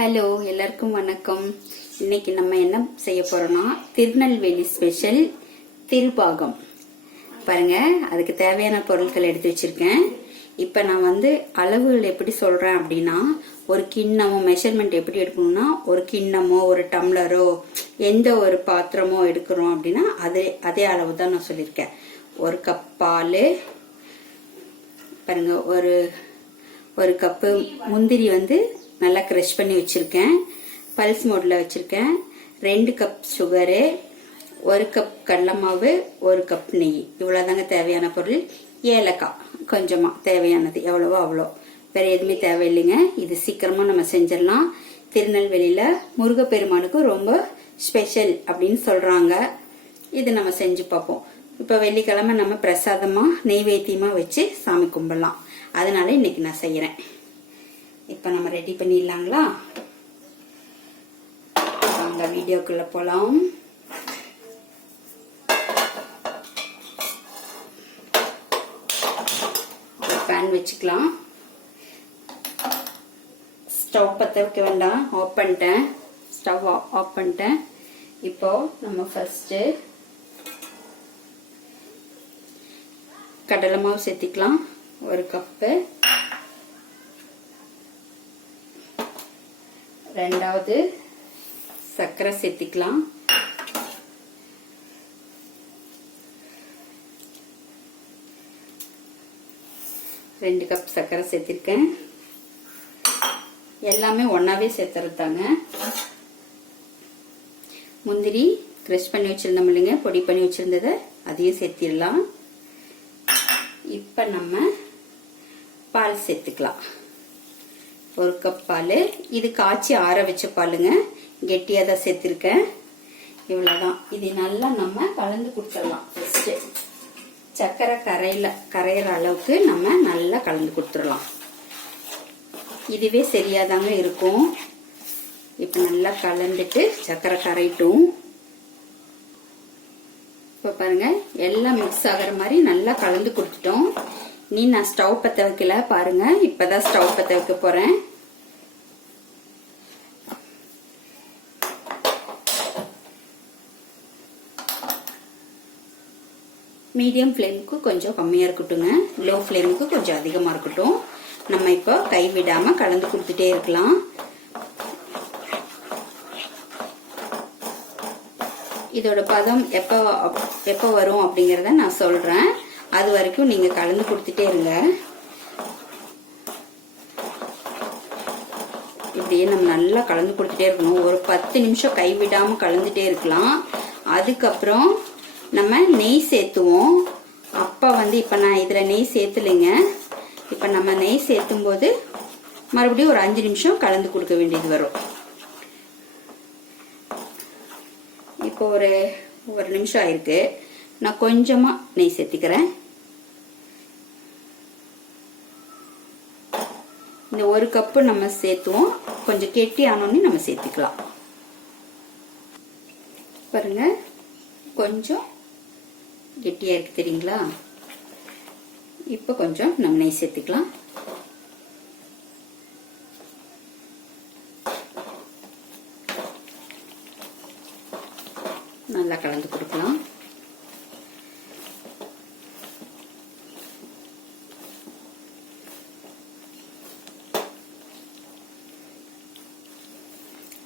Hello, எல்லாருக்கும் வணக்கம். இன்னைக்கு நம்ம என்ன செய்ய போறோம்னா திருநெல்வேலி ஸ்பெஷல் திருபாகம். பாருங்க, அதுக்கு தேவையான பொருட்கள் எடுத்து வச்சிருக்கேன். இப்ப நான் அளவுகள் எப்படி சொல்றேன் அப்படின்னா, ஒரு கிண்ணமோ மெஷர்மெண்ட் எப்படி எடுக்கணும்னா, ஒரு கிண்ணமோ ஒரு டம்ளரோ எந்த ஒரு பாத்திரமோ எடுக்கிறோம் அப்படின்னா அதே அளவு தான் நான் சொல்லியிருக்கேன். ஒரு கப் பால், பாருங்க, ஒரு கப்பு முந்திரி நல்லா கிரஷ் பண்ணி வச்சிருக்கேன். பல்ஸ் மோட்ல வச்சிருக்கேன். 2 கப் சுகரு, 1 கப் கடலை மாவு, 1 கப் நெய். இவ்வளவுதாங்க தேவையான பொருள். ஏலக்காய் கொஞ்சமா தேவையானது, எவ்வளவோ அவ்வளோ, வேற எதுவுமே தேவையில்லைங்க. இது சீக்கிரமா நம்ம செஞ்சிடலாம். திருநெல்வேலியில முருகப்பெருமானுக்கு ரொம்ப ஸ்பெஷல் அப்படின்னு சொல்றாங்க. இது நம்ம செஞ்சு பார்ப்போம். இப்ப வெள்ளிக்கிழமை நம்ம பிரசாதமா நெய்வேத்தியமா வச்சு சாமி கும்பிடலாம். அதனால இன்னைக்கு நான் செய்யறேன். இப்ப நம்ம ரெடி பண்ணிடலாங்களா? வாங்க வீடியோக்குள்ள போலாம். பேன் வச்சுக்கலாம். ஸ்டவ் பற்ற வைக்க வேண்டாம், ஆஃப் பண்ணிட்டேன். ஸ்டவ் ஆஃப் பண்ணிட்டேன். இப்போ நம்ம ஃபர்ஸ்ட் கடலை மாவு சேர்த்திக்கலாம். 1 கப்பு. ரெண்டாவது சர்க்கரை சேர்த்திக்கலாம். ரெண்டு கப் சர்க்கரை சேர்த்திருக்கேன். எல்லாமே ஒன்னாவே சேர்த்துறதாங்க. முந்திரி கிரஷ் பண்ணி வச்சிருந்தோம் இல்லைங்க, பொடி பண்ணி வச்சிருந்ததை அதையும் சேர்த்திடலாம். இப்ப நம்ம பால் சேர்த்துக்கலாம். 1 கப் பால். இது காய்ச்சி ஆற வச்ச பாலுங்க, கெட்டியா தான் சேர்த்திருக்கேன். இவ்வளவுதான். இது நல்லா நம்ம கலந்து கொடுத்துடலாம். ஃபர்ஸ்ட் சர்க்கரை கரையிற அளவுக்கு நம்ம நல்லா கலந்து கொடுத்துடலாம். இதுவே சரியாதாங்க இருக்கும். இப்ப நல்லா கலந்துட்டு சர்க்கரை கரைட்டும். இப்ப பாருங்க, எல்லாம் மிக்ஸ் ஆகிற மாதிரி நல்லா கலந்து கொடுத்துட்டோம். நீ நான் ஸ்டவ் பத்த வைக்கல, பாருங்க, இப்பதான் ஸ்டவ் பத்த வைக்க போறேன். மீடியம் ஃப்ளேமுக்கு கொஞ்சம் கம்மியா இருக்கட்டுங்க, லோ ஃப்ளேமுக்கு கொஞ்சம் அதிகமா இருக்கட்டும். நம்ம இப்போ கைவிடாம கலந்து கொடுத்துட்டே இருக்கலாம். இதோட பதம் எப்ப வரும் அப்படிங்கறத நான் சொல்றேன். அது வரைக்கும் நீங்க கலந்து கொடுத்துட்டே இருங்க. இப்படியே நம்ம நல்லா கலந்து கொடுத்துட்டே இருக்கணும். ஒரு 10 நிமிஷம் கைவிடாம கலந்துட்டே இருக்கலாம். அதுக்கப்புறம் நம்ம நெய் சேர்த்துவோம். அப்ப இப்ப நான் இதுல நெய் சேர்த்துலைங்க. இப்ப நம்ம நெய் சேர்த்தும் போது மறுபடியும் ஒரு 5 நிமிஷம் கலந்து கொடுக்க வேண்டியது வரும். இப்போ ஒரு நிமிஷம் ஆயிருக்கு. நான் கொஞ்சமா நெய் சேர்த்திக்கிறேன். இந்த 1 கப்பு நம்ம சேர்த்துவோம். கொஞ்சம் கெட்டி ஆனோன்னு நம்ம சேர்த்துக்கலாம். பாருங்க, கொஞ்சம் கெட்டியா இருக்கு தெரியுங்களா? இப்ப கொஞ்சம் நம்ம நெய் சேர்த்துக்கலாம். நல்லா கலந்து கொடுக்கலாம்.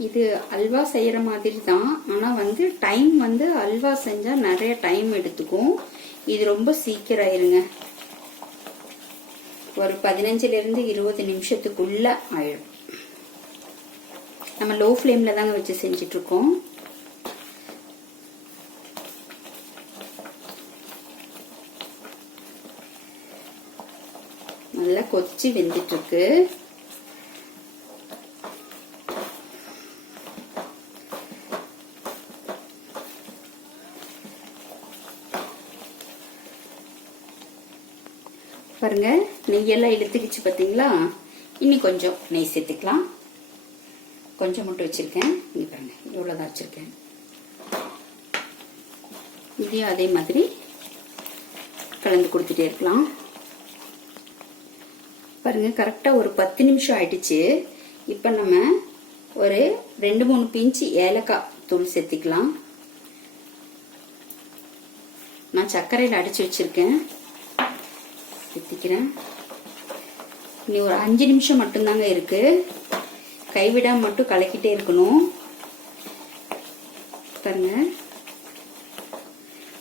இது அல்வா செய்யற மாதிரி தான். ஆனா டைம் அல்வா செஞ்சா நிறைய டைம் எடுத்துக்கும். இது ரொம்ப சீக்கிரம் ஆயிருங்க. ஒரு 15ல இருந்து 20 நிமிஷத்துக்குள்ள ஆயிடும். நம்ம லோ ஃப்ளேம்ல தாங்க வச்சு செஞ்சிட்டு இருக்கோம். நல்லா கொதிச்சு வெந்துட்டு இருக்கு. பாருங்க, நெய்யெல்லாம் இழுத்துக்கிச்சு பாத்தீங்களா? இனி கொஞ்சம் நெய் சேர்த்துக்கலாம். கொஞ்சம் மட்டும் வச்சிருக்கேன். இங்க பாருங்க, இவ்வளவுதான் வச்சிருக்கேன். இதையும் அதே மாதிரி கலந்து கொடுத்துட்டே இருக்கலாம். பாருங்க, கரெக்டா ஒரு 10 நிமிஷம் ஆயிடுச்சு. இப்ப நம்ம ஒரு 2-3 பிஞ்சு ஏலக்காய் தூள் சேர்த்திக்கலாம். நான் சர்க்கரையில் அடிச்சு வச்சிருக்கேன், சேர்த்திக்கிறேன். இனி ஒரு 5 நிமிஷம் மட்டும்தாங்க இருக்கு. கைவிடாம மட்டும் கலக்கிட்டே இருக்கணும். பாருங்க,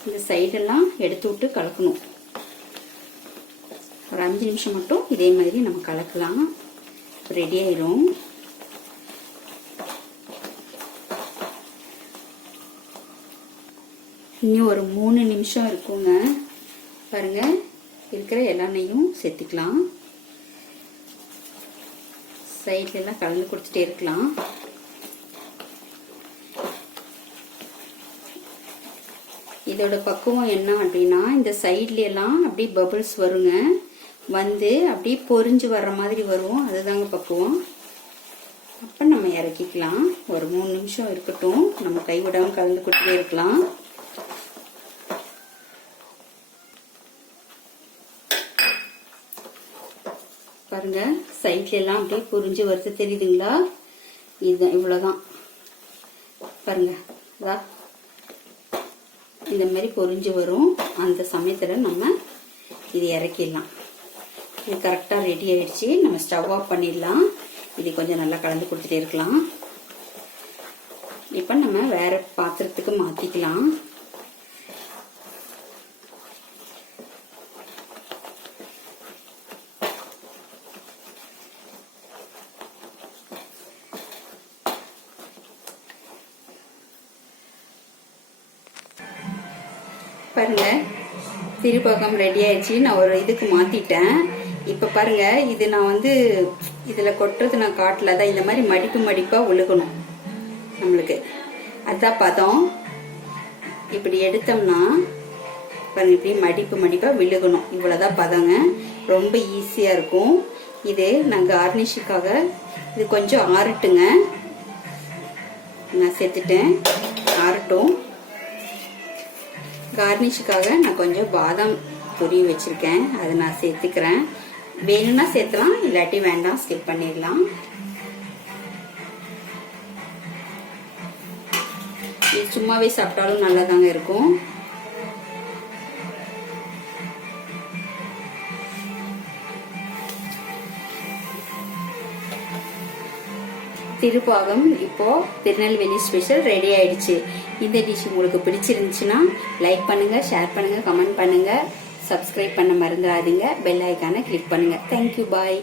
இந்த சைடெல்லாம் எடுத்து விட்டு கலக்கணும். ஒரு 5 நிமிஷம் மட்டும் இதே மாதிரி நம்ம கலக்கலாம். ரெடி ஆயிரும். இன்னும் ஒரு 3 நிமிஷம் இருக்குங்க. பாருங்க, இருக்கிற எல்லா நெய்யும் சேர்த்துக்கலாம். சைட்ல எல்லாம் கலந்து கொடுத்துட்டே இருக்கலாம். இதோட பக்குவம் என்ன அப்படின்னா, இந்த சைட்ல எல்லாம் அப்படியே பபிள்ஸ் வருங்க, வந்து அப்படியே பொரிஞ்சு வர்ற மாதிரி வரும். அதுதாங்க பக்குவம். அப்ப நம்ம இறக்கிக்கலாம். ஒரு 3 நிமிஷம் இருக்கட்டும். நம்ம கைவிடாம கலந்து கொடுத்துட்டே இருக்கலாம். பாருங்க, சைட்ல எல்லாம் அப்படியே பொரிஞ்சு வருது, தெரியுதுங்களா? இதுதான், இவ்வளவுதான். பாருங்க, இந்த மாதிரி பொரிஞ்சு வரும். அந்த சமயத்துல நம்ம இது இறக்கிடலாம். இது கரெக்டா ரெடி ஆயிடுச்சு. நம்ம ஸ்டவ் ஆஃப் பண்ணிடலாம். இது கொஞ்சம் நல்லா கலந்து கொடுத்துட்டே இருக்கலாம். இப்ப நம்ம வேற பாத்திரத்துக்கு மாத்திக்கலாம். பாருங்க, திருப்பாக்கம் ரெடி ஆயிடுச்சு. நான் ஒரு இதுக்கு மாத்திட்டேன். இப்ப பாருங்க, இது நான் வந்து இதுல கொட்டுறது நான் காட்டல. தான் இந்த மாதிரி மடிப்பு மடிப்பா ஒழுகணும் நம்மளுக்கு. அதான் பதம். இப்படி எடுத்தோம்னா பாருங்க, இப்படி மடிப்பு மடிப்பா விழுகணும். இவ்வளவுதான் பதங்க. ரொம்ப ஈஸியா இருக்கும். இது நான் கார்னிஷுக்காக இது கொஞ்சம் ஆறட்டுங்க. நான் சேர்த்துட்டேன், ஆறட்டும். கார்னிஷுக்காக நான் கொஞ்சம் பாதாம் துருவி வச்சிருக்கேன், அதை நான் சேர்த்துக்கிறேன். வேணும்னா சேர்த்துலாம், இல்லாட்டி வேண்டாம், ஸ்கிப் பண்ணிடலாம். இது சும்மாவே சாப்பிட்டாலும் நல்லாதாங்க இருக்கும். திருப்பாகம் இப்போ திருநெல்வேலி ஸ்பெஷல் ரெடி ஆயிடுச்சு. இந்த டிஷ் உங்களுக்கு பிடிச்சிருந்துச்சுன்னா லைக் பண்ணுங்க, ஷேர் பண்ணுங்க, கமெண்ட் பண்ணுங்க, சப்ஸ்கிரைப் பண்ண மறந்துடாதீங்க. பெல் ஐக்கானை கிளிக் பண்ணுங்க. தேங்க்யூ, பாய்.